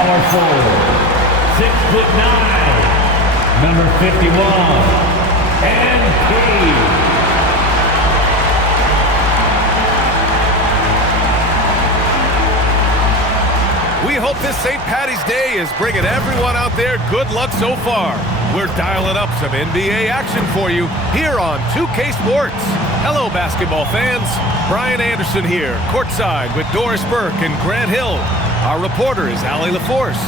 power forward, 6'9", number 51, NP. We hope this St. Patty's Day is bringing everyone out there good luck so far. We're dialing up some NBA action for you here on 2K Sports. Hello, basketball fans. Brian Anderson here, courtside with Doris Burke and Grant Hill. Our reporter is Allie LaForce.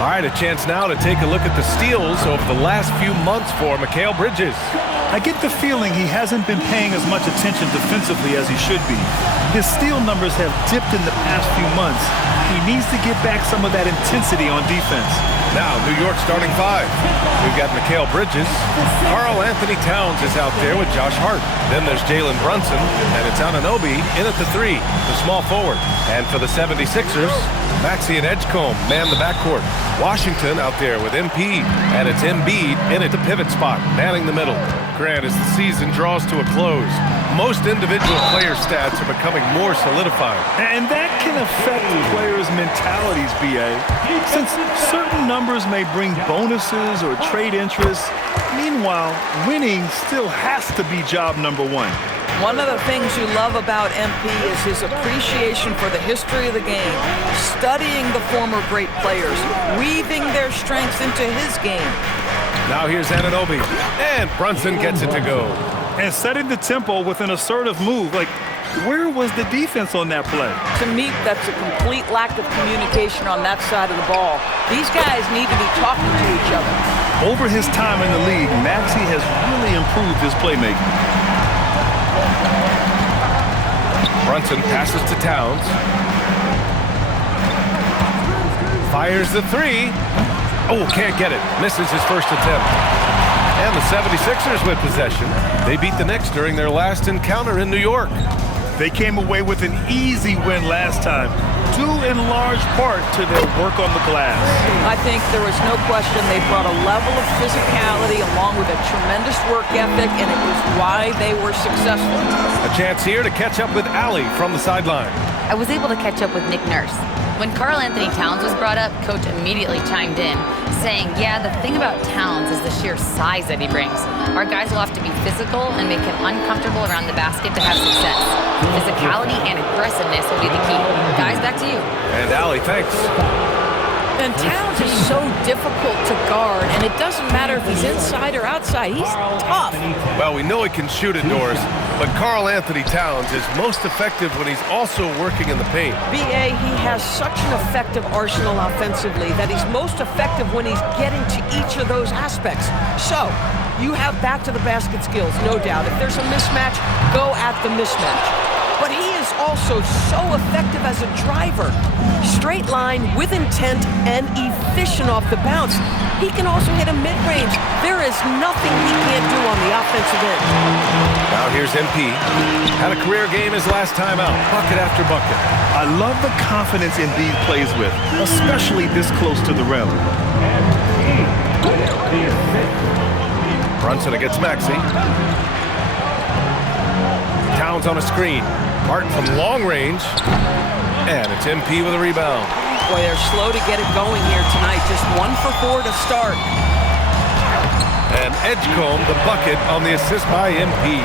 All right, a chance now to take a look at the steals over the last few months for Mikal Bridges. I get the feeling he hasn't been paying as much attention defensively as he should be. His steal numbers have dipped in the past few months. He needs to get back some of that intensity on defense. Now, New York starting five. We've got Mikal Bridges. Karl Anthony Towns is out there with Josh Hart. Then there's Jalen Brunson, and it's Anunoby in at the three, the small forward. And for the 76ers, Maxey and Edgecombe man the backcourt. Washington out there with MP, and it's Embiid in at the pivot spot, manning the middle. Grant, as the season draws to a close, most individual player stats are becoming more solidified. And that can affect players' mentalities, B.A. Since certain numbers may bring bonuses or trade interest, meanwhile, winning still has to be job number one. One of the things you love about MP is his appreciation for the history of the game, studying the former great players, weaving their strengths into his game. Now here's Anunoby, and Brunson gets it to go. And setting the tempo with an assertive move. Like, where was the defense on that play? To me, that's a complete lack of communication on that side of the ball. These guys need to be talking to each other. Over his time in the league, Maxey has really improved his playmaking. Brunson passes to Towns. Fires the three. Oh, can't get it. Misses his first attempt. And the 76ers with possession. They beat the Knicks during their last encounter in New York. They came away with an easy win last time, due in large part to their work on the glass. I think there was no question they brought a level of physicality along with a tremendous work ethic, and it was why they were successful. A chance here to catch up with Allie from the sideline. I was able to catch up with Nick Nurse. When Karl Anthony Towns was brought up, Coach immediately chimed in, saying, yeah, the thing about Towns is the sheer size that he brings. Our guys will have to be physical and make him uncomfortable around the basket to have success. Physicality and aggressiveness will be the key. Guys, back to you. And Allie, thanks. And Towns is so difficult to guard, and it doesn't matter if he's inside or outside. He's tough. Well, we know he can shoot it, Doris, but Karl Anthony Towns is most effective when he's also working in the paint. B.A., he has such an effective arsenal offensively that he's most effective when he's getting to each of those aspects. So, you have back-to-the-basket skills, no doubt. If there's a mismatch, go at the mismatch. But he is also so effective as a driver. Straight line, with intent, and efficient off the bounce. He can also hit a mid-range. There is nothing he can't do on the offensive end. Now here's MP. Had a career game his last time out, bucket after bucket. I love the confidence Embiid plays with, especially this close to the rim. Brunson against Maxey. Towns on a screen. Hart from long range. And it's MP with a rebound. Boy, they're slow to get it going here tonight. Just 1 for 4 to start. And Edgecombe, the bucket on the assist by MP.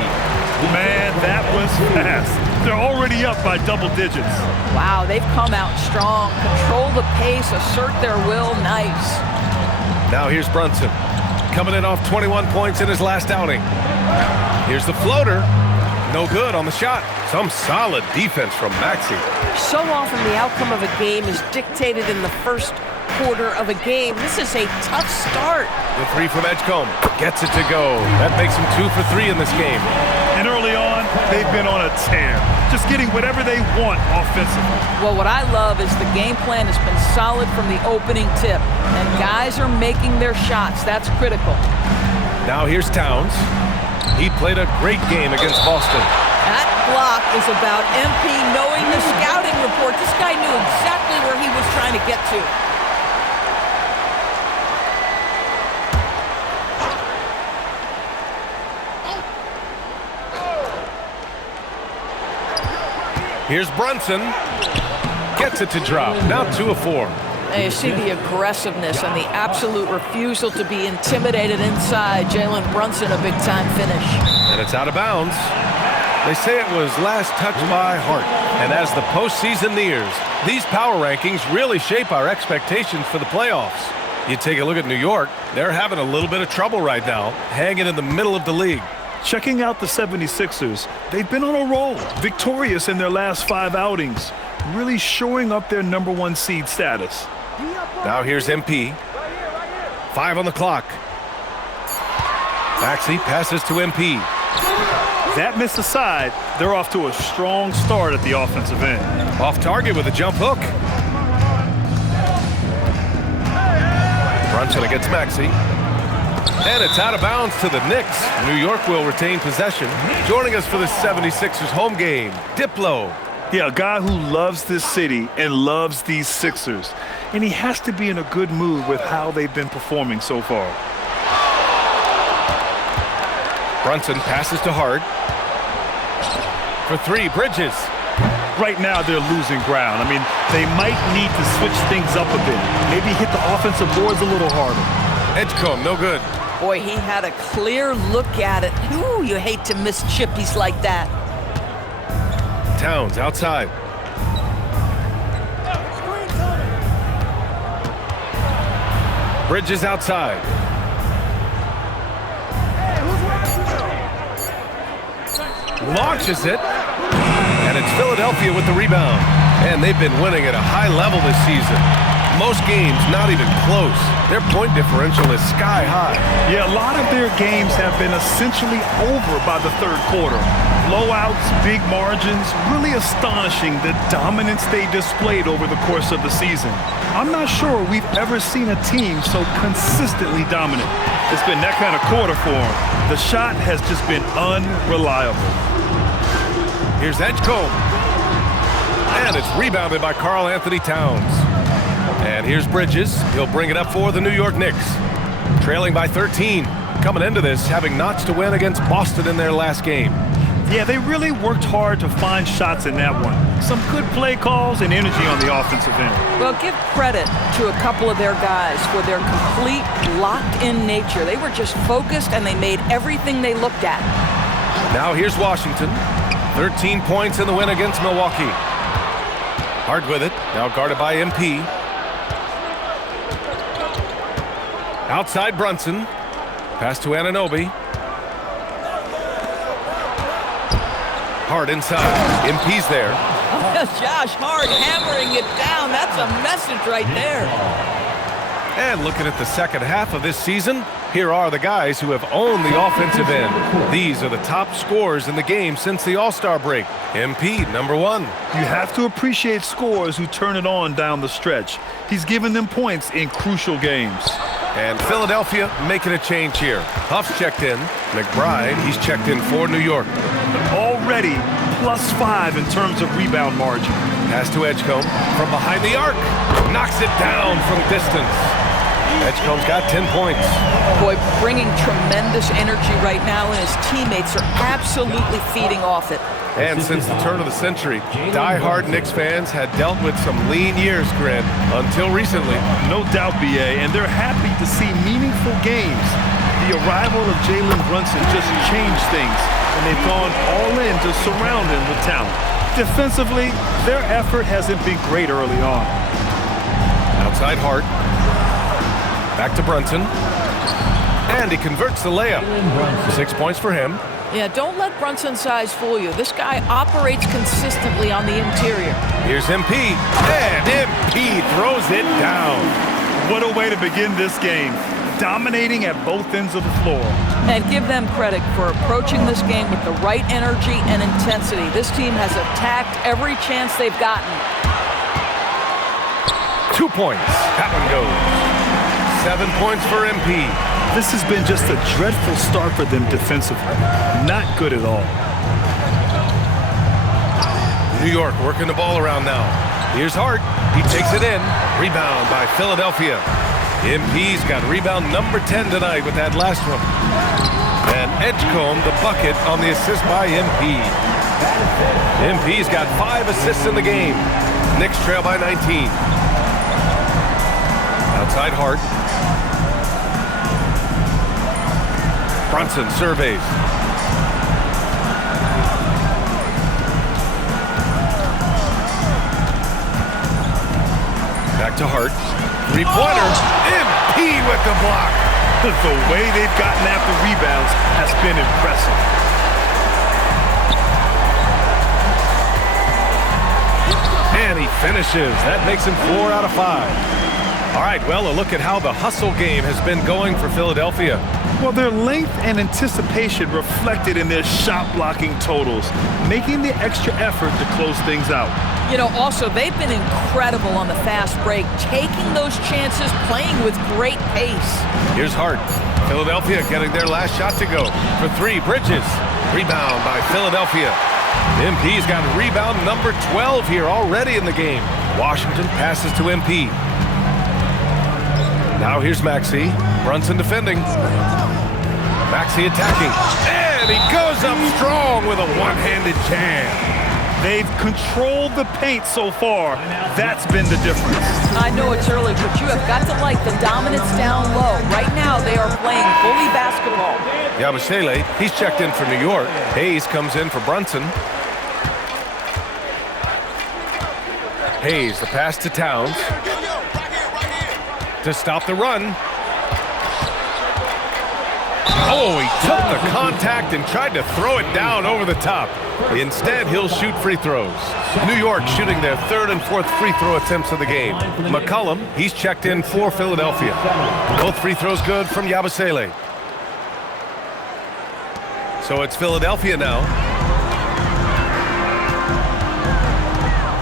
Man, that was fast. They're already up by double digits. Wow, they've come out strong. Control the pace, assert their will. Nice. Now here's Brunson. Coming in off 21 points in his last outing. Here's the floater. No good on the shot. Some solid defense from Maxey. So often the outcome of a game is dictated in the first quarter of a game. This is a tough start. The three from Edgecombe gets it to go. That makes him 2 for 3 in this game. And early on, they've been on a tear, just getting whatever they want offensively. Well, what I love is the game plan has been solid from the opening tip, and guys are making their shots. That's critical. Now here's Towns. He played a great game against Boston. That block is about MP knowing the scouting report. This guy knew exactly where he was trying to get to. Here's Brunson. Gets it to drop. Now 2 of 4. And you see the aggressiveness and the absolute refusal to be intimidated inside. Jalen Brunson, a big-time finish. And it's out of bounds. They say it was last touched by Hart. And as the postseason nears, these power rankings really shape our expectations for the playoffs. You take a look at New York, they're having a little bit of trouble right now, hanging in the middle of the league. Checking out the 76ers, they've been on a roll, victorious in their last 5 outings, really shoring up their #1 seed status. Now here's MP. 5 on the clock. Maxey passes to MP. That miss aside, they're off to a strong start at the offensive end. Off target with a jump hook. Brunson against Maxey. And it's out of bounds to the Knicks. New York will retain possession. Joining us for the 76ers home game, Diplo. Yeah, a guy who loves this city and loves these Sixers. And he has to be in a good mood with how they've been performing so far. Brunson passes to Hart. For 3, Bridges. Right now, they're losing ground. I mean, they might need to switch things up a bit. Maybe hit the offensive boards a little harder. Edgecombe, no good. Boy, he had a clear look at it. Ooh, you hate to miss chippies like that. Towns outside. Bridges outside. Launches it. And it's Philadelphia with the rebound. And they've been winning at a high level this season. Most games not even close. Their point differential is sky high. Yeah, a lot of their games have been essentially over by the 3rd quarter. Blowouts, big margins, really astonishing the dominance they displayed over the course of the season. I'm not sure we've ever seen a team so consistently dominant. It's been that kind of quarter for them. The shot has just been unreliable. Here's Edgecombe. And it's rebounded by Karl Anthony Towns. And here's Bridges. He'll bring it up for the New York Knicks. Trailing by 13. Coming into this, having knots to win against Boston in their last game. Yeah, they really worked hard to find shots in that one. Some good play calls and energy on the offensive end. Well, give credit to a couple of their guys for their complete locked-in nature. They were just focused and they made everything they looked at. Now here's Washington. 13 points in the win against Milwaukee. Hard with it. Now guarded by MP. Outside Brunson. Pass to Anunoby. Hart inside. MP's there. Josh Hart hammering it down. That's a message right there. And looking at the second half of this season, here are the guys who have owned the offensive end. These are the top scorers in the game since the All-Star break. MP, #1. You have to appreciate scorers who turn it on down the stretch. He's given them points in crucial games. And Philadelphia making a change here. Huff's checked in. McBride, he's checked in for New York. Already +5 in terms of rebound margin. Pass to Edgecombe from behind the arc. Knocks it down from distance. Edgecombe's got 10 points. Boy, bringing tremendous energy right now, and his teammates are absolutely feeding off it. And since the turn of the century, die-hard Knicks fans had dealt with some lean years, Grin, until recently. No doubt, BA, and they're happy to see meaningful games. The arrival of Jalen Brunson just changed things, and they've gone all in to surround him with talent. Defensively, their effort hasn't been great early on. Outside Hart. Back to Brunson. And he converts the layup. 6 points for him. Yeah, don't let Brunson's size fool you. This guy operates consistently on the interior. Here's MP. And MP throws it down. What a way to begin this game. Dominating at both ends of the floor. And give them credit for approaching this game with the right energy and intensity. This team has attacked every chance they've gotten. 2 points. That one goes. 7 points for MP. This has been just a dreadful start for them defensively. Not good at all. New York working the ball around now. Here's Hart. He takes it in. Rebound by Philadelphia. MP's got rebound number 10 tonight with that last one. And Edgecombe the bucket on the assist by MP. MP's got 5 assists in the game. Knicks trail by 19. Outside Hart. Brunson surveys. Back to Hart. Three-pointer. MP with the block. The way they've gotten after rebounds has been impressive. And he finishes. That makes him 4 out of 5. All right, well, a look at how the hustle game has been going for Philadelphia. Well, their length and anticipation reflected in their shot blocking totals, making the extra effort to close things out. You know, also, they've been incredible on the fast break, taking those chances, playing with great pace. Here's Hart. Philadelphia getting their last shot to go. For three, Bridges. Rebound by Philadelphia. MP's got rebound number 12 here already in the game. Washington passes to MP. Now here's Maxey. Brunson defending. Maxey attacking. And he goes up strong with a one-handed jam. They've controlled the paint so far. That's been the difference. I know it's early, but you have got to like the dominance down low. Right now, they are playing bully basketball. Yabusele, he's checked in for New York. Hayes comes in for Brunson. Hayes, the pass to Towns. To stop the run. Oh, he took the contact and tried to throw it down over the top. Instead, he'll shoot free throws. New York shooting their third and fourth free throw attempts of the game. McCollum, he's checked in for Philadelphia. Both free throws good from Yabusele. So it's Philadelphia now.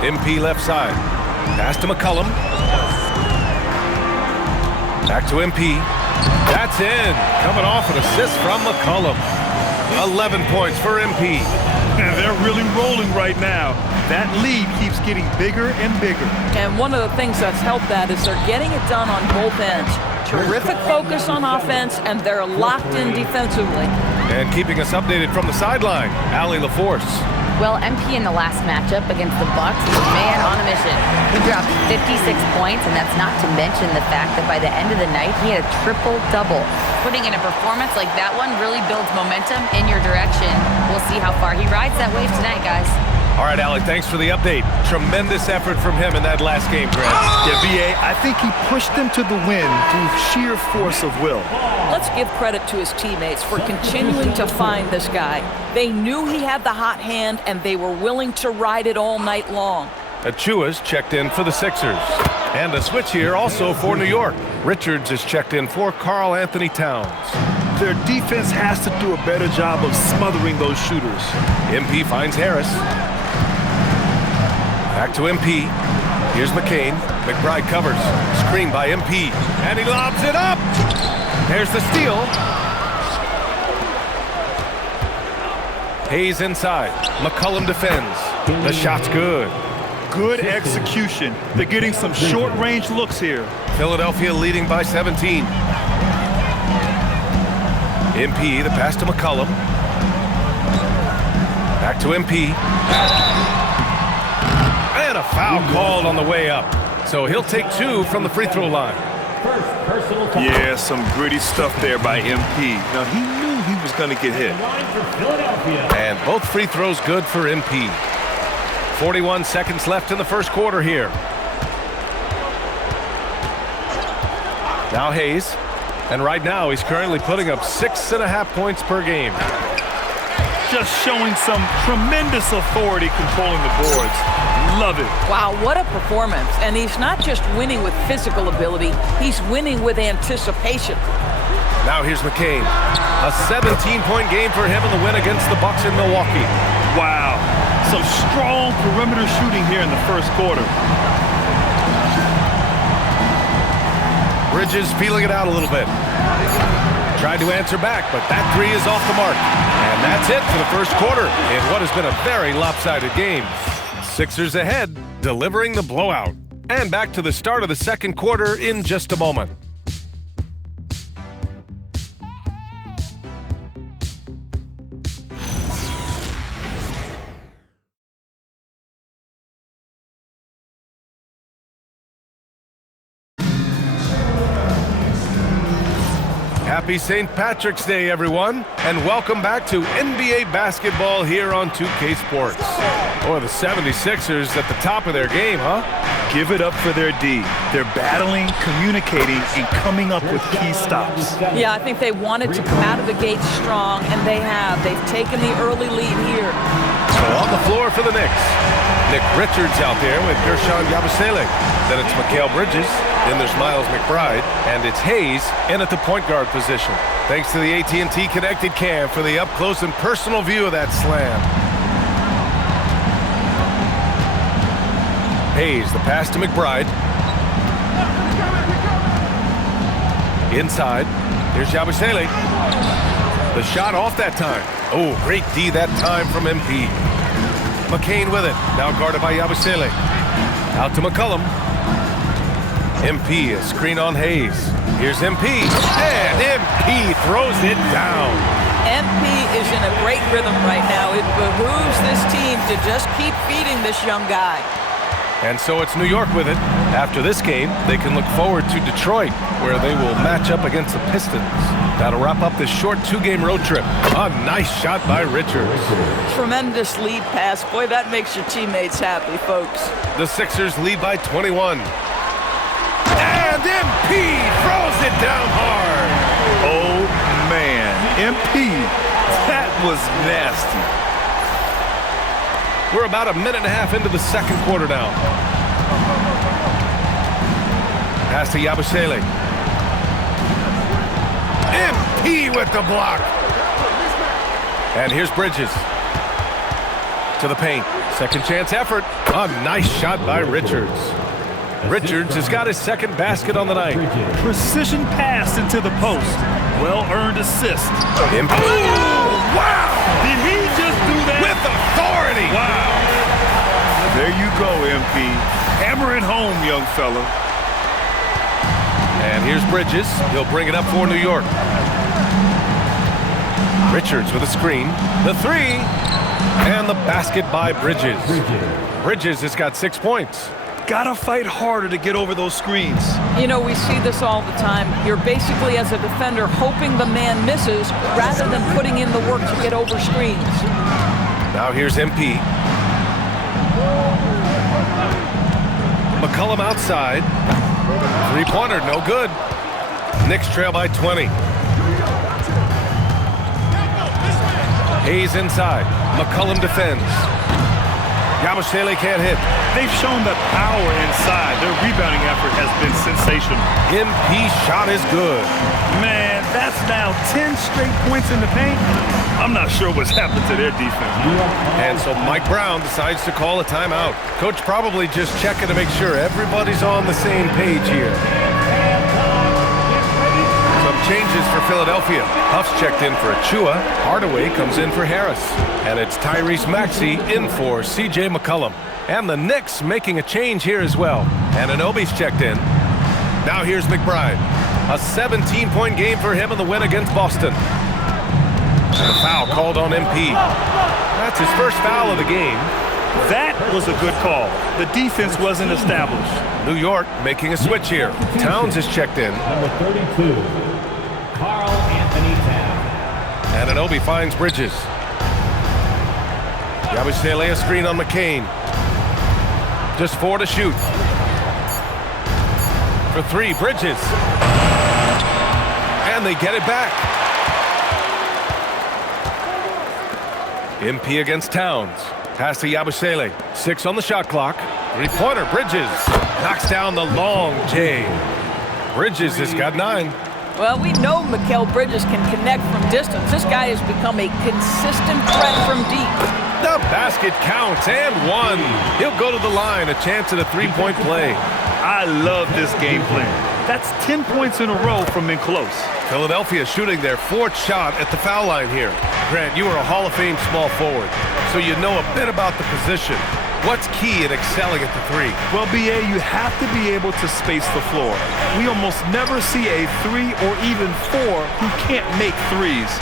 MP left side. Pass to McCollum. Back to MP. That's in. Coming off an assist from McCollum. 11 points for MP. And they're really rolling right now. That lead keeps getting bigger and bigger. And one of the things that's helped that is they're getting it done on both ends. Terrific focus on offense, and they're locked in defensively. And keeping us updated from the sideline, Allie LaForce. Well, MP in the last matchup against the Bucks was a man on a mission. He dropped 56 points, and that's not to mention the fact that by the end of the night, he had a triple-double. Putting in a performance like that one really builds momentum in your direction. We'll see how far he rides that wave tonight, guys. All right, Allie, thanks for the update. Tremendous effort from him in that last game, Grant. Yeah, B.A., I think he pushed them to the win through sheer force of will. Let's give credit to his teammates for continuing to find this guy. They knew he had the hot hand, and they were willing to ride it all night long. Achua's checked in for the Sixers. And a switch here also for New York. Richards is checked in for Karl Anthony Towns. Their defense has to do a better job of smothering those shooters. MP finds Harris. Back to MP. Here's McCain. McBride covers. Screen by MP. And he lobs it up. There's the steal. Hayes inside. McCollum defends. The shot's good. Good execution. They're getting some short-range looks here. Philadelphia leading by 17. MP, the pass to McCollum. Back to MP. And a foul called on the way up. So he'll take two from the free throw line. Yeah, some gritty stuff there by MP. Now, he knew he was going to get hit. And both free throws good for MP. 41 seconds left in the first quarter here. Now Hayes. And right now, he's currently putting up 6.5 points per game. Just showing some tremendous authority controlling the boards. Love it. Wow, what a performance. And he's not just winning with physical ability, he's winning with anticipation. Now here's McCain. A 17-point game for him in the win against the Bucks in Milwaukee. Wow. Some strong perimeter shooting here in the first quarter. Bridges feeling it out a little bit. Tried to answer back, but that three is off the mark. And that's it for the first quarter in what has been a very lopsided game. Sixers ahead, delivering the blowout. And back to the start of the second quarter in just a moment. Happy St. Patrick's Day, everyone, and welcome back to NBA basketball here on 2K Sports. Or the 76ers at the top of their game, huh? Give it up for their D. They're battling, communicating, and coming up with key stops. Yeah, I think they wanted to come out of the gate strong, and they have. They've taken the early lead here. So on the floor for the Knicks. Nick Richards out there with Gershon Yabusele. Then it's Mikal Bridges. Then there's Miles McBride. And it's Hayes in at the point guard position. Thanks to the AT&T Connected Cam for the up-close and personal view of that slam. Hayes, the pass to McBride. Inside. Here's Yabusele. The shot off that time. Oh, great D that time from MP. McCain with it. Now guarded by Yabusele. Out to McCollum. MP, a screen on Hayes. Here's MP. And MP throws it down. MP is in a great rhythm right now. It behooves this team to just keep feeding this young guy. And so it's New York with it. After this game, they can look forward to Detroit, where they will match up against the Pistons. That'll wrap up this short two-game road trip. A nice shot by Richards. Tremendous lead pass. Boy, that makes your teammates happy, folks. The Sixers lead by 21. And MP throws it down hard. Oh, man. MP, that was nasty. We're about a minute and a half into the second quarter now. Pass to Yabusele. MP with the block. And here's Bridges. To the paint. Second chance effort. A nice shot by Richards. Richards has got his second basket on the night. Precision pass into the post. Well-earned assist. MP. Oh, wow! Did he just do that? With authority. Wow. There you go, MP. Hammer it home, young fella. And here's Bridges. He'll bring it up for New York. Richards with a screen. The three. And the basket by Bridges. Bridges has got 6 points. Gotta fight harder to get over those screens. You know, we see this all the time. You're basically, as a defender, hoping the man misses rather than putting in the work to get over screens. Now here's MP. McCollum outside. Three-pointer, no good. Knicks trail by 20. Hayes inside. McCollum defends. Yabusele can't hit. They've shown that power inside. Their rebounding effort has been sensational. MP shot is good. Man, that's now 10 straight points in the paint. I'm not sure what's happened to their defense. And so Mike Brown decides to call a timeout. Coach probably just checking to make sure everybody's on the same page here. Some changes for Philadelphia. Huff's checked in for Achua. Hardaway comes in for Harris. And it's Tyrese Maxey in for C.J. McCollum. And the Knicks making a change here as well. And Anunoby's checked in. Now here's McBride. A 17-point game for him in the win against Boston. And a foul called on MP. That's his first foul of the game. That was a good call. The defense wasn't established. New York making a switch here. Towns is checked in. Number 32, Karl Anthony Towns. And Anunoby finds Bridges. Yabusele a screen on McCain. Just 4 to shoot. For 3, Bridges. And they get it back. MP against Towns. Pass to Yabusele. 6 on the shot clock. Three-pointer, Bridges. Knocks down the long J. Bridges has got 9. Well, we know Mikal Bridges can connect from distance. This guy has become a consistent threat from deep. The basket counts, and 1. He'll go to the line, a chance at a three-point play. I love this game plan. That's 10 points in a row from in close. Philadelphia shooting their 4th shot at the foul line here. Grant, you are a Hall of Fame small forward, so you know a bit about the position. What's key in excelling at the 3? Well, B.A., you have to be able to space the floor. We almost never see a 3 or even 4 who can't make threes.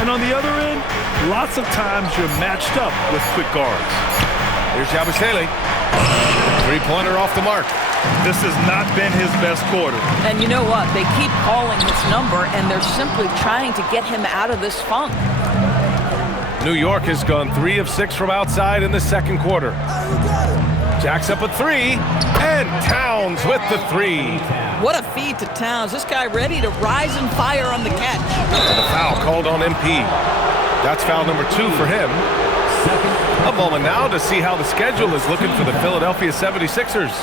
And on the other end, lots of times you're matched up with quick guards. Here's Yabusele. Three-pointer off the mark. This has not been his best quarter. And you know what? They keep calling his number, and they're simply trying to get him out of this funk. New York has gone 3 of 6 from outside in the second quarter. Jacks up a 3, and Towns with the 3. What a feed to Towns. This guy ready to rise and fire on the catch. And a foul called on MP. That's foul number 2 for him. A moment now to see how the schedule is looking for the Philadelphia 76ers.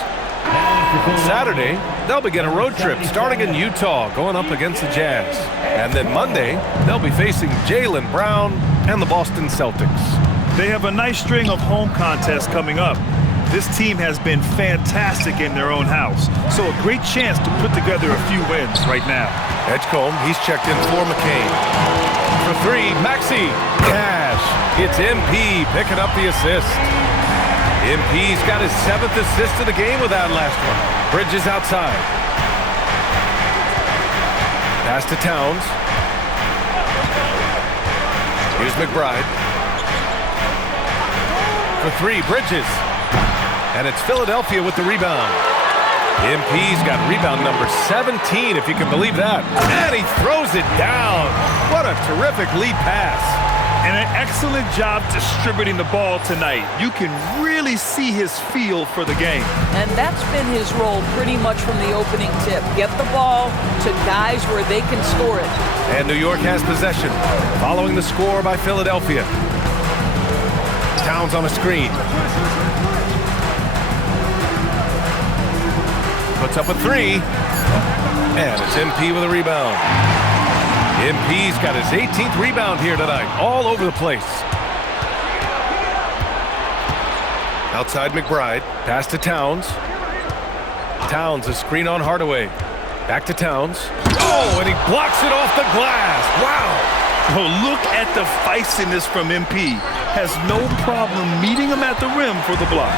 Saturday, they'll begin a road trip starting in Utah, going up against the Jazz. And then Monday, they'll be facing Jaylen Brown and the Boston Celtics. They have a nice string of home contests coming up. This team has been fantastic in their own house, so a great chance to put together a few wins right now. Edgecombe, he's checked in for McCain. For 3, Maxey, cash. It's MP picking up the assist. MP's got his 7th assist of the game with that last one. Bridges outside. Pass to Towns. Here's McBride. For 3, Bridges. And it's Philadelphia with the rebound. MP's got rebound number 17, if you can believe that. And he throws it down. What a terrific lead pass. And an excellent job distributing the ball tonight. You can really see his feel for the game. And that's been his role pretty much from the opening tip. Get the ball to guys where they can score it. And New York has possession, following the score by Philadelphia. Towns on a screen. Puts up a 3. And it's MP with a rebound. MP's got his 18th rebound here tonight, all over the place. Outside McBride, pass to Towns. Towns, a screen on Hardaway. Back to Towns. Oh, and he blocks it off the glass. Wow. Oh, look at the feistiness from MP. Has no problem meeting him at the rim for the block.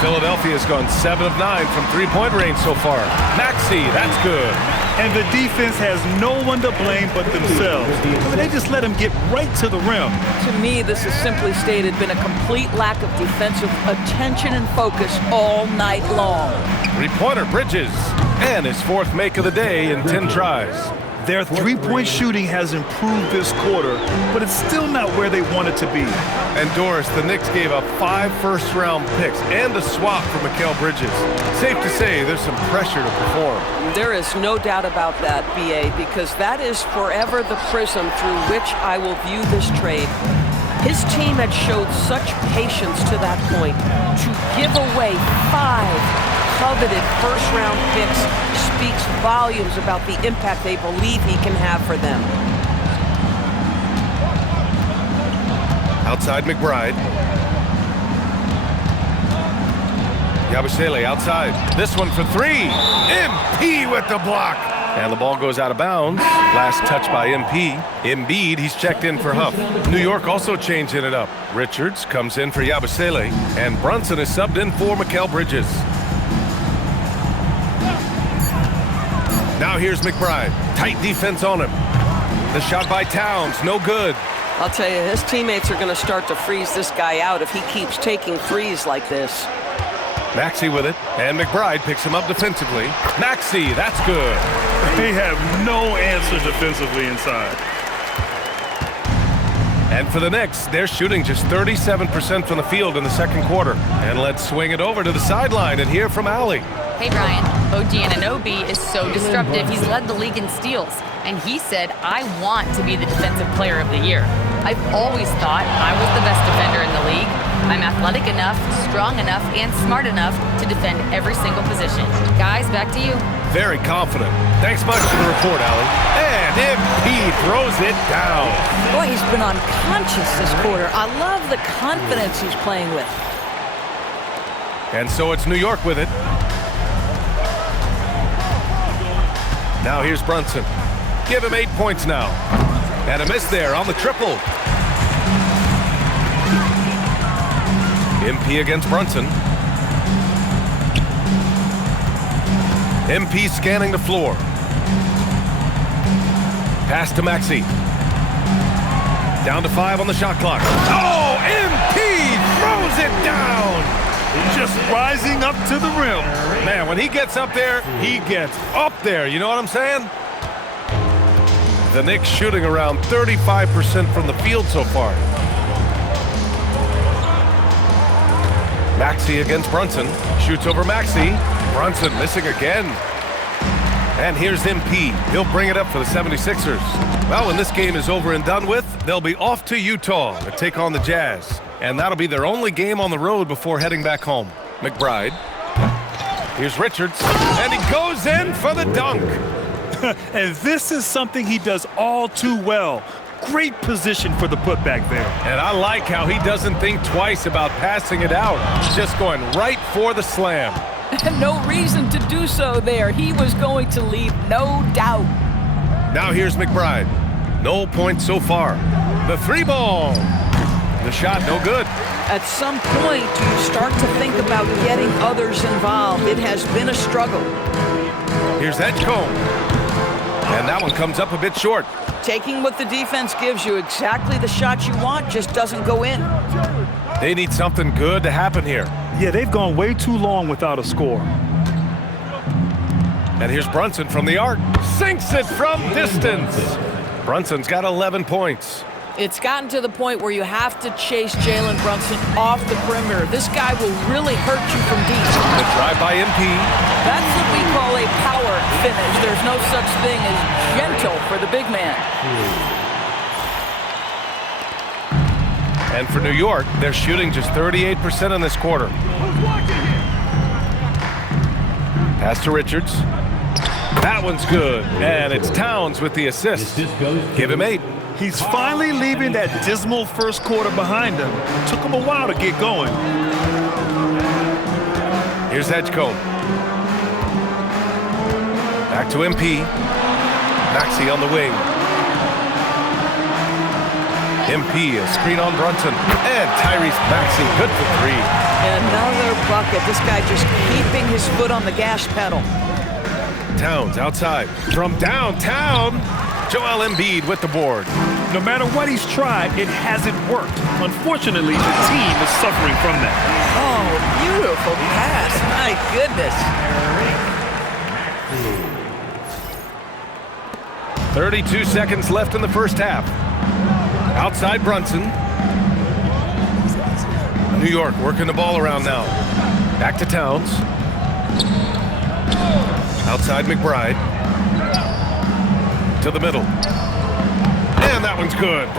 Philadelphia's gone 7 of 9 from three-point range so far. Maxey, that's good. And the defense has no one to blame but themselves. I mean, they just let him get right to the rim. To me, this has simply stated been a complete lack of defensive attention and focus all night long. Three-pointer Bridges, and his 4th make of the day in 10 tries. Their three-point shooting has improved this quarter, but it's still not where they want it to be. And Doris, the Knicks gave up 5 first-round picks and a swap for Mikal Bridges. Safe to say there's some pressure to perform. There is no doubt about that, B.A., because that is forever the prism through which I will view this trade. His team had showed such patience to that point. To give away 5 coveted first-round picks speaks volumes about the impact they believe he can have for them. Outside McBride. Yabusele outside. This one for 3. MP with the block. And the ball goes out of bounds. Last touch by MP. Embiid, he's checked in for Huff. New York also changing it up. Richards comes in for Yabusele. And Brunson is subbed in for Mikal Bridges. Now here's McBride. Tight defense on him. The shot by Towns, no good. I'll tell you, his teammates are going to start to freeze this guy out if he keeps taking threes like this. Maxey with it, and McBride picks him up defensively. Maxey, that's good. They have no answer defensively inside. And for the Knicks, they're shooting just 37% from the field in the second quarter. And let's swing it over to the sideline and hear from Allie. Hey, Brian. OG Anunoby is so disruptive. He's led the league in steals. And he said, I want to be the defensive player of the year. I've always thought I was the best defender in the league. I'm athletic enough, strong enough, and smart enough to defend every single position. Guys, back to you. Very confident. Thanks much for the report, Allie. And MP throws it down. Boy, he's been unconscious this quarter. I love the confidence he's playing with. And so it's New York with it. Now here's Brunson. Give him 8 points now. And a miss there on the triple. MP against Brunson. MP scanning the floor. Pass to Maxey. Down to 5 on the shot clock. Oh, MP throws it down. just rising up to the rim. Man, when he gets up there, he gets up there. You know what I'm saying? The Knicks shooting around 35% from the field so far. Maxey against Brunson. Shoots over Maxey. Brunson missing again. And here's MP. He'll bring it up for the 76ers. Well, when this game is over and done with, they'll be off to Utah to take on the Jazz. And that'll be their only game on the road before heading back home. McBride. Here's Richards. And he goes in for the dunk. And this is something he does all too well. Great position for the putback there. And I like how he doesn't think twice about passing it out. Just going right for the slam. No reason to do so there. He was going to leave, no doubt. Now here's McBride. No points so far. The three ball. The shot no good. At some point, you start to think about getting others involved. It has been a struggle. Here's Edgecombe. And that one comes up a bit short. Taking what the defense gives you, exactly the shot you want, just doesn't go in. They need something good to happen here. Yeah, they've gone way too long without a score. And here's Brunson from the arc. Sinks it from distance. Brunson's got 11 points. It's gotten to the point where you have to chase Jalen Brunson off the perimeter. This guy will really hurt you from deep. The drive by MP. That's what we call a power finish. There's no such thing as gentle for the big man. And for New York, they're shooting just 38% in this quarter. Pass to Richards. That one's good. And it's Towns with the assist. Give him 8. He's finally leaving that dismal first quarter behind him. It took him a while to get going. Here's Edgecombe. Back to MP. Maxey on the wing. MP, a screen on Brunson. And Tyrese Maxey, good for 3. Another bucket. This guy just keeping his foot on the gas pedal. Towns outside. From downtown, Joel Embiid with the board. No matter what he's tried, it hasn't worked. Unfortunately, the team is suffering from that. Oh, beautiful pass. My goodness. 32 seconds left in the first half. Outside Brunson. New York working the ball around now. Back to Towns. Outside McBride. To the middle. And that one's good.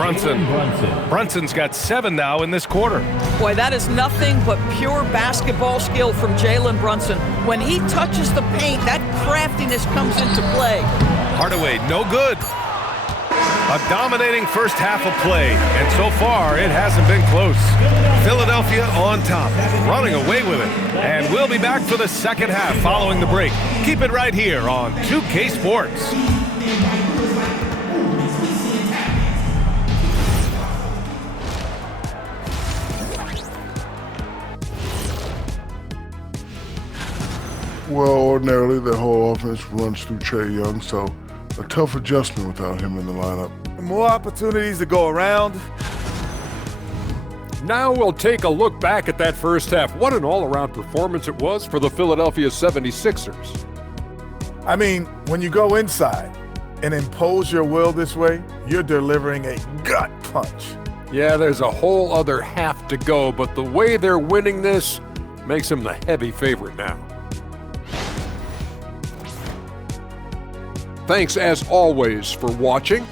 Brunson's got 7 now in this quarter. Boy, that is nothing but pure basketball skill from Jalen Brunson. When he touches the paint, that craftiness comes into play. Hardaway, no good. A dominating first half of play, and so far it hasn't been close. Philadelphia on top, running away with it. And we'll be back for the second half following the break. Keep it right here on 2K Sports. Well, ordinarily the whole offense runs through Trae Young, so a tough adjustment without him in the lineup. More opportunities to go around. Now we'll take a look back at that first half. What an all-around performance it was for the Philadelphia 76ers. I mean, when you go inside and impose your will this way, you're delivering a gut punch. Yeah, there's a whole other half to go, but the way they're winning this makes them the heavy favorite now. Thanks, as always, for watching.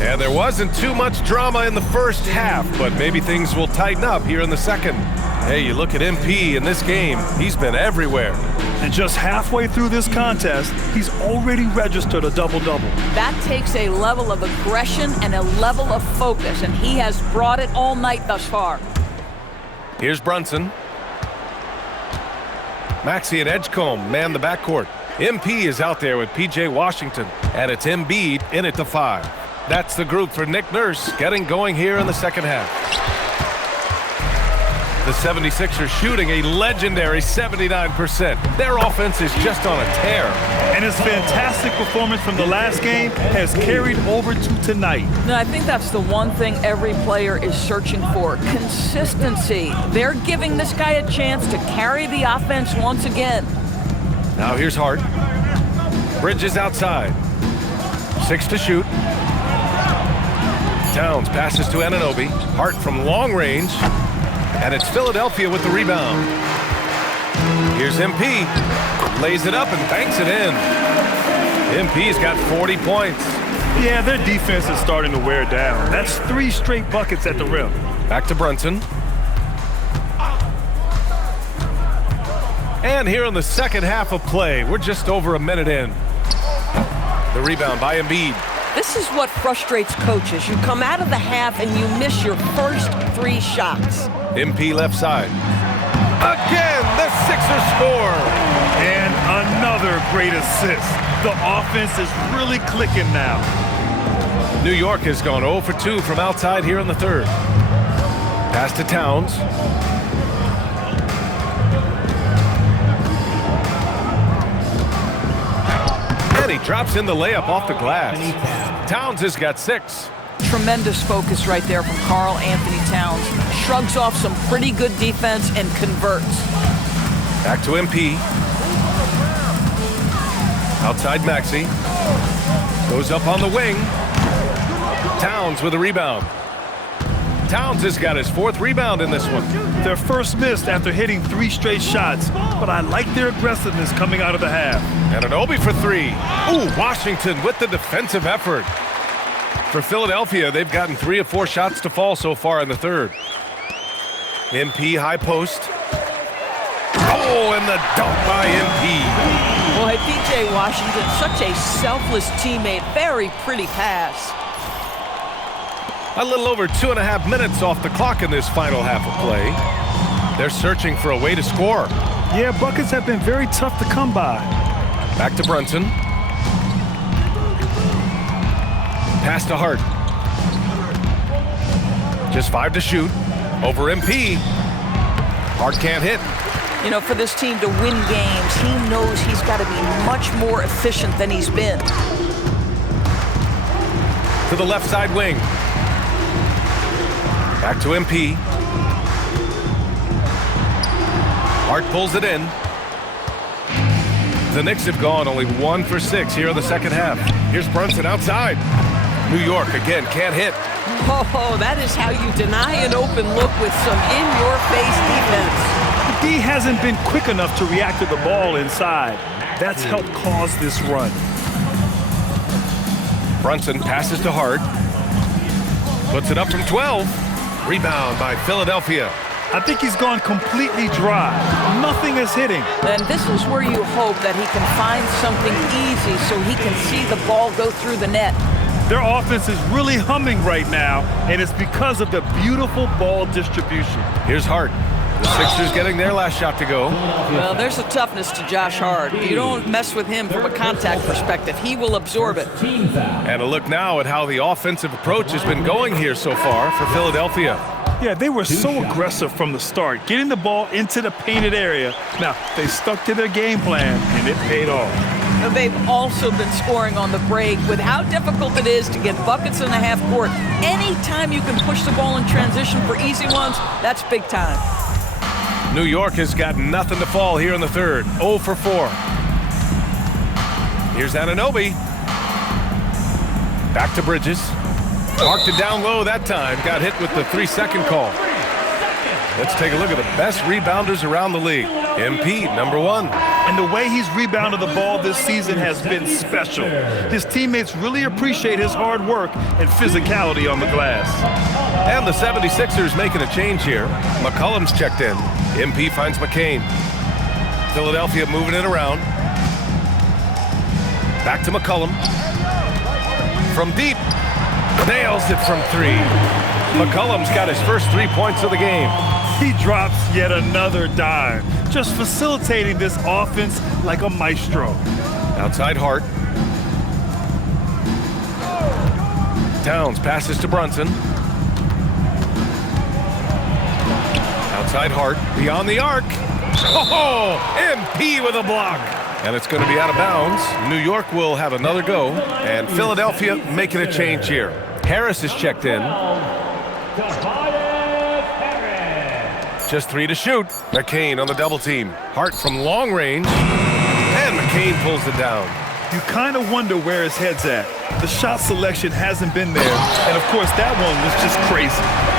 And there wasn't too much drama in the first half, but maybe things will tighten up here in the second. Hey, you look at MP in this game, he's been everywhere. And just halfway through this contest, he's already registered a double-double. That takes a level of aggression and a level of focus, and he has brought it all night thus far. Here's Brunson. Maxey and Edgecombe man the backcourt. MP is out there with P.J. Washington, and it's Embiid in at the 5. That's the group for Nick Nurse getting going here in the second half. The 76ers shooting a legendary 79%. Their offense is just on a tear. And his fantastic performance from the last game has carried over to tonight. No, I think that's the one thing every player is searching for, consistency. They're giving this guy a chance to carry the offense once again. Now here's Hart. Bridges outside. 6 to shoot. Towns passes to Anunoby. Hart from long range. And it's Philadelphia with the rebound. Here's MP. Lays it up and banks it in. MP's got 40 points. Yeah, their defense is starting to wear down. That's 3 straight buckets at the rim. Back to Brunson. And here in the second half of play, we're just over a minute in. The rebound by Embiid. This is what frustrates coaches. You come out of the half and you miss your first 3 shots. MP left side. Again, the Sixers score. And another great assist. The offense is really clicking now. New York has gone 0 for 2 from outside here in the third. Pass to Towns. And he drops in the layup off the glass. Towns has got 6. Tremendous focus right there from Karl Anthony Towns. Shrugs off some pretty good defense and converts. Back to MP. Outside Maxey. Goes up on the wing. Towns with a rebound. Towns has got his 4th rebound in this one. Their first missed after hitting 3 straight shots, but I like their aggressiveness coming out of the half. Anunoby for 3. Ooh, Washington with the defensive effort. For Philadelphia, they've gotten 3 of 4 shots to fall so far in the third. MP high post. Oh, and the dunk by MP. Boy, P.J. Washington, such a selfless teammate. Very pretty pass. A little over 2.5 minutes off the clock in this final half of play. They're searching for a way to score. Yeah, buckets have been very tough to come by. Back to Brunson. Pass to Hart. Just 5 to shoot. Over MP. Hart can't hit. You know, for this team to win games, he knows he's got to be much more efficient than he's been. To the left side wing. Back to MP. Hart pulls it in. The Knicks have gone only 1 for 6 here in the second half. Here's Brunson outside. New York again can't hit. Oh, that is how you deny an open look with some in-your-face defense. The D hasn't been quick enough to react to the ball inside. That's helped cause this run. Brunson passes to Hart. Puts it up from 12. Rebound by Philadelphia. I think he's gone completely dry. Nothing is hitting. And this is where you hope that he can find something easy so he can see the ball go through the net. Their offense is really humming right now, and it's because of the beautiful ball distribution. Here's Hart. The Sixers getting their last shot to go. Well, there's a toughness to Josh Hart. You don't mess with him from a contact perspective. He will absorb it. And a look now at how the offensive approach has been going here so far for Philadelphia. Yeah, they were so aggressive from the start, getting the ball into the painted area. Now, they stuck to their game plan, and it paid off. They've also been scoring on the break. With how difficult it is to get buckets in the half court, anytime you can push the ball in transition for easy ones, that's big time. New York has got nothing to fall here in the third. 0 for 4. Here's Anunoby. Back to Bridges. Marked it down low that time. Got hit with the 3-second call. Let's take a look at the best rebounders around the league. MP, number 1. And the way he's rebounded the ball this season has been special. His teammates really appreciate his hard work and physicality on the glass. And the 76ers making a change here. McCollum's checked in. MP finds McCain. Philadelphia moving it around. Back to McCollum. From deep. Nails it from 3. McCollum's got his first 3 points of the game. He drops yet another dime, just facilitating this offense like a maestro. Outside Hart. Towns passes to Brunson. Outside Hart, beyond the arc. Oh, MP with a block. And it's going to be out of bounds. New York will have another go. And Philadelphia making a change here. Harris is checked in. Just 3 to shoot. McCain on the double team. Hart from long range. And McCain pulls it down. You kind of wonder where his head's at. The shot selection hasn't been there. And, of course, that one was just crazy.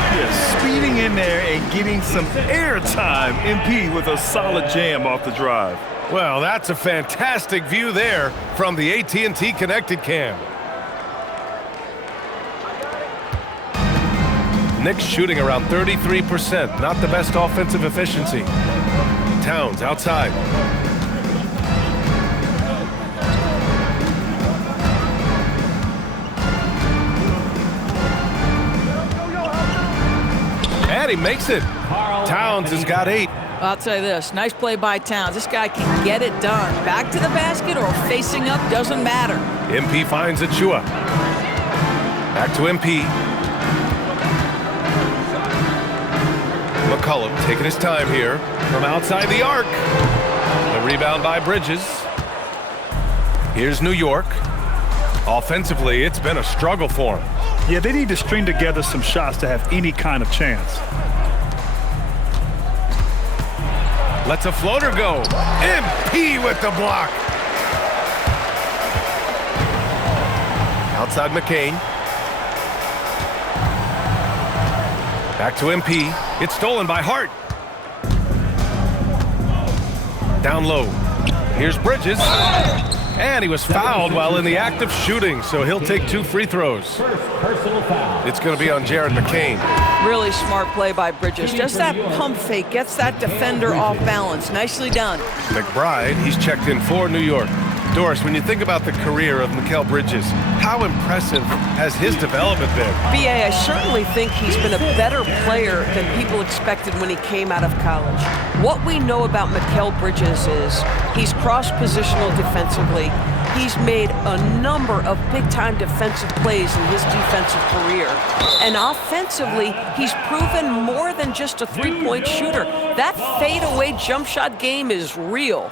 Yeah, speeding in there and getting some air time. MP with a solid jam off the drive. Well, that's a fantastic view there from the AT&T Connected Cam. Knicks shooting around 33%. Not the best offensive efficiency. Towns outside. And he makes it. Towns has got 8. I'll tell you this, nice play by Towns. This guy can get it done. Back to the basket or facing up, doesn't matter. MP finds Achua. Back to MP. McCollum taking his time here from outside the arc. The rebound by Bridges. Here's New York. Offensively, it's been a struggle for him. Yeah, they need to string together some shots to have any kind of chance. Lets a floater go. MP with the block. Outside McCain. Back to MP. It's stolen by Hart. Down low. Here's Bridges. And he was fouled while in the act of shooting, so he'll take 2 free throws. It's going to be on Jared McCain. Really smart play by Bridges. Does that pump fake, gets that defender off balance. Nicely done. McBride, he's checked in for New York. Doris, when you think about the career of Mikal Bridges, how impressive has his development been? B.A., I certainly think he's been a better player than people expected when he came out of college. What we know about Mikal Bridges is he's cross-positional defensively. He's made a number of big-time defensive plays in his defensive career. And offensively, he's proven more than just a three-point shooter. That fadeaway jump shot game is real.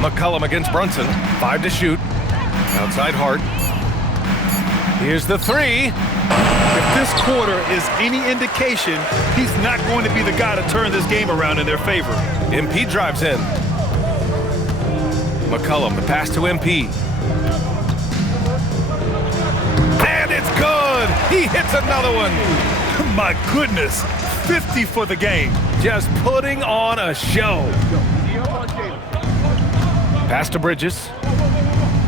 McCollum against Brunson. 5 to shoot. Outside Hart. Here's the 3. If this quarter is any indication, he's not going to be the guy to turn this game around in their favor. MP drives in. McCollum, the pass to MP. And it's good! He hits another one! My goodness, 50 for the game. Just putting on a show. Pass to Bridges.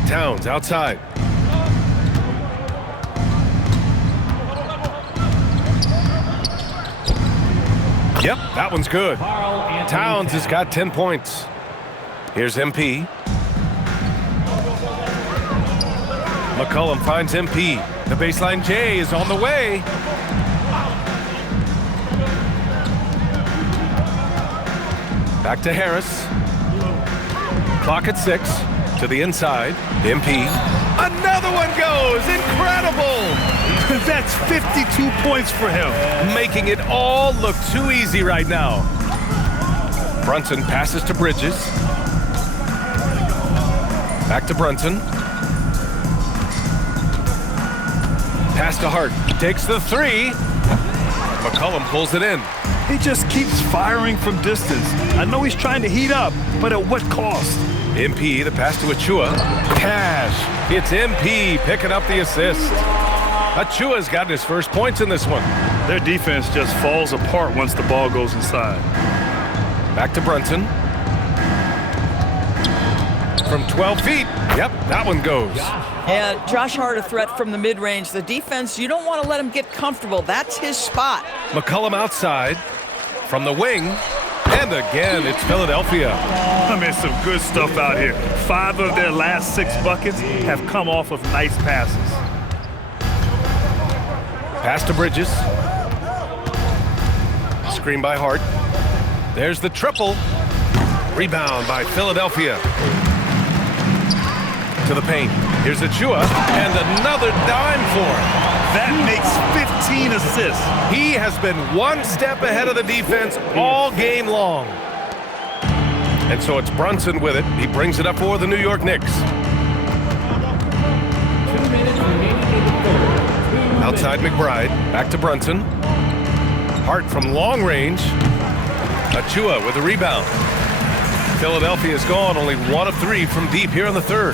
Towns outside. Yep, that one's good. Towns has got 10 points. Here's MP. McCollum finds MP. The baseline J is on the way. Back to Harris. Clock at 6. To the inside. MP. Another one goes! Incredible! That's 52 points for him. Making it all look too easy right now. Brunson passes to Bridges. Back to Brunson. Pass to Hart. Takes the 3. McCollum pulls it in. He just keeps firing from distance. I know he's trying to heat up, but at what cost? MP, the pass to Achua. Cash. It's MP picking up the assist. Achua's gotten his first points in this one. Their defense just falls apart once the ball goes inside. Back to Brunson. From 12 feet. Yep, that one goes. Yeah, Josh Hart a threat from the mid-range. The defense, you don't want to let him get comfortable. That's his spot. McCollum outside. From the wing. And again, it's Philadelphia. I mean, some good stuff out here. 5 of their last 6 buckets have come off of nice passes. Pass to Bridges. Screen by Hart. There's the triple. Rebound by Philadelphia. To the paint. Here's Achua. And another dime for him. That makes 15 assists. He has been one step ahead of the defense all game long. And so it's Brunson with it. He brings it up for the New York Knicks. 2 minutes remaining in the third. Outside McBride, back to Brunson. Hart from long range. Achua with the rebound. Philadelphia is gone, only 1 of 3 from deep here in the third.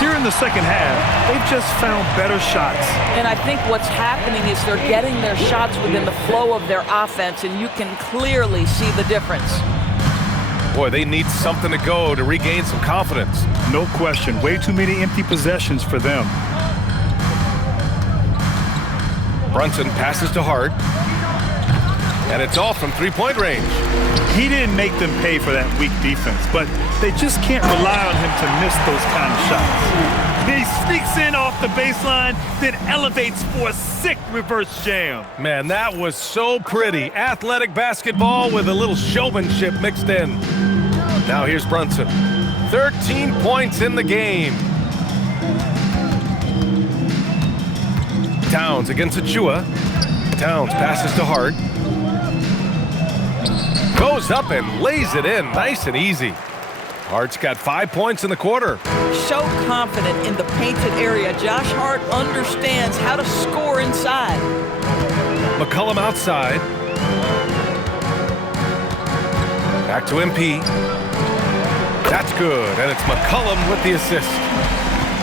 Here in the second half, they've just found better shots. And I think what's happening is they're getting their shots within the flow of their offense, and you can clearly see the difference. Boy, they need something to go to regain some confidence. No question. Way too many empty possessions for them. Brunson passes to Hart. And it's off from three-point range. He didn't make them pay for that weak defense, but they just can't rely on him to miss those kind of shots. He sneaks in off the baseline, then elevates for a sick reverse jam. Man, that was so pretty. Athletic basketball with a little showmanship mixed in. Now here's Brunson. 13 points in the game. Towns against Achua. Towns passes to Hart. Goes up and lays it in, nice and easy. Hart's got 5 points in the quarter. So confident in the painted area. Josh Hart understands how to score inside. McCollum outside. Back to MP. That's good, and it's McCollum with the assist.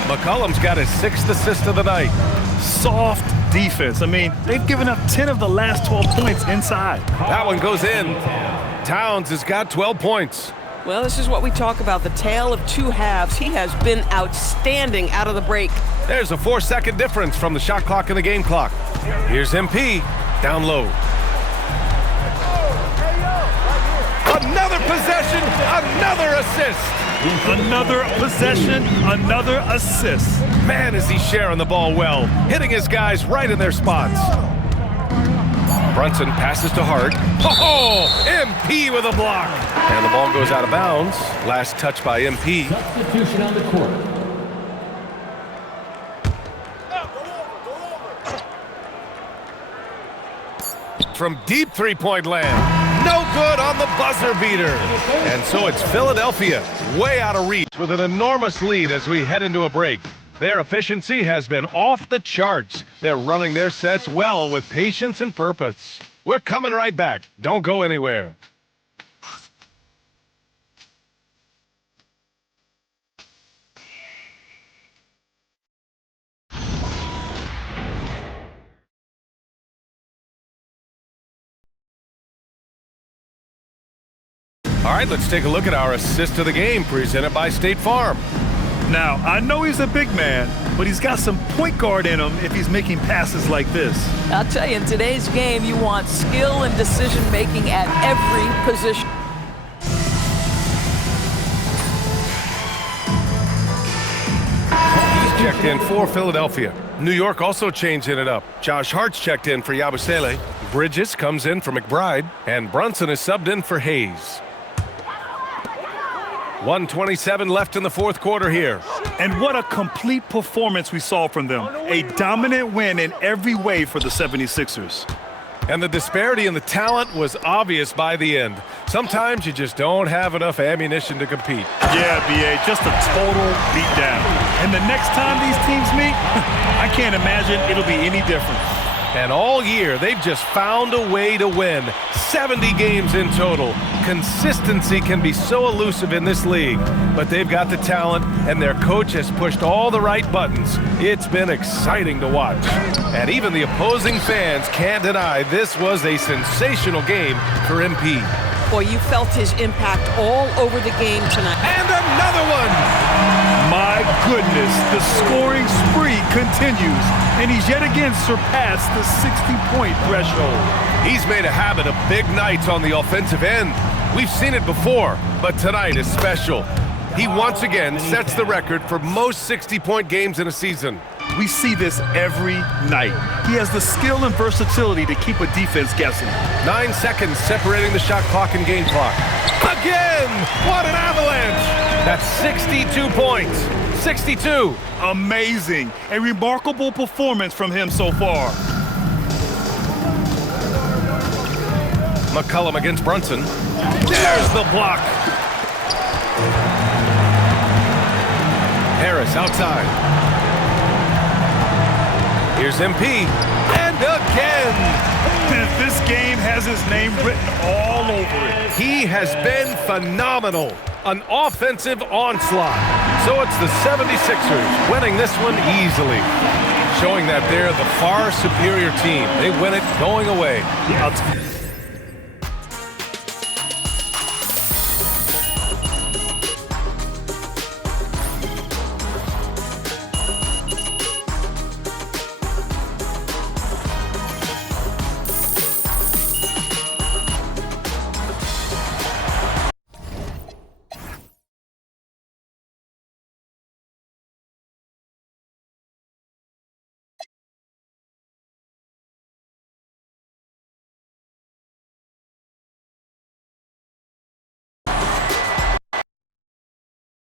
McCollum's got his 6th assist of the night. Soft defense. I mean, they've given up 10 of the last 12 points inside. That one goes in. Towns has got 12 points. Well, this is what we talk about, the tale of two halves. He has been outstanding out of the break. There's a 4-second difference from the shot clock and the game clock. Here's MP, down low. Another possession, another assist. Another possession, another assist. Man, is he sharing the ball well, hitting his guys right in their spots. Brunson passes to Hart. Oh, MP with a block. And the ball goes out of bounds. Last touch by MP. Substitution on the court. From deep three-point land. No good on the buzzer beater. And so it's Philadelphia way out of reach with an enormous lead as we head into a break. Their efficiency has been off the charts. They're running their sets well with patience and purpose. We're coming right back. Don't go anywhere. All right, let's take a look at our assist of the game presented by State Farm. Now, I know he's a big man, but he's got some point guard in him if he's making passes like this. I'll tell you, in today's game, you want skill and decision-making at every position. He's checked in for Philadelphia. New York also changing it up. Josh Hart's checked in for Yabusele. Bridges comes in for McBride. And Brunson is subbed in for Hayes. 1:27 left in the fourth quarter here. And what a complete performance we saw from them. A dominant win in every way for the 76ers. And the disparity in the talent was obvious by the end. Sometimes you just don't have enough ammunition to compete. Yeah, B.A., just a total beatdown. And the next time these teams meet, I can't imagine it'll be any different. And all year, they've just found a way to win. 70 games in total. Consistency can be so elusive in this league, but they've got the talent, and their coach has pushed all the right buttons. It's been exciting to watch. And even the opposing fans can't deny this was a sensational game for MP. Boy, you felt his impact all over the game tonight. And another one! My goodness, the scoring spree continues, and he's yet again surpassed the 60-point threshold. He's made a habit of big nights on the offensive end. We've seen it before, but tonight is special. He once again sets the record for most 60-point games in a season. We see this every night. He has the skill and versatility to keep a defense guessing. 9 seconds separating the shot clock and game clock. Again! What an avalanche! That's 62 points. 62. Amazing. A remarkable performance from him so far. McCollum against Brunson. There's the block. Harris outside. Here's MP. And again. This game has his name written all over it. He has been phenomenal. An offensive onslaught. So it's the 76ers winning this one easily. Showing that they're the far superior team. They win it going away.